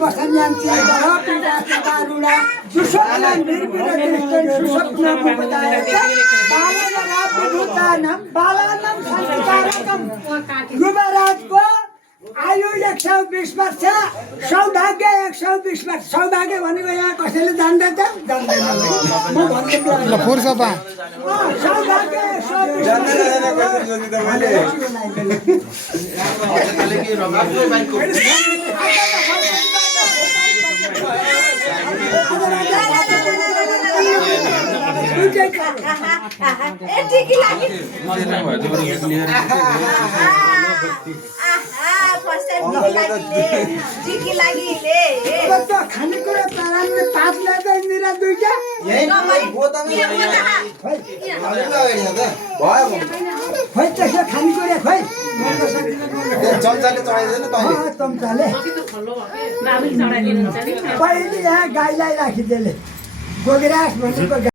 बसन यान्ति पिता तबारुडा सुस्वप्न निर्विरोध सुस्वप्न मुपदायक बालन रापिभूतानां बालानां संस्कारकं युवराजको आयु 120 वर्ष सौभाग्य 120 वर्ष सौभाग्य भनेको यहाँ कसैले जान्दैन जान्दैन म भन्छु ल फुर्सपा सौभाग्य खानेकुरा ताराले पात ल्यादै निरा दुईटा खोइ त्यसो खानेकुरा खोइ चम्चाले चढाइदिनु चम्चाले पहिले यहाँ गाईलाई राखिदिएले गोगिरास भनेको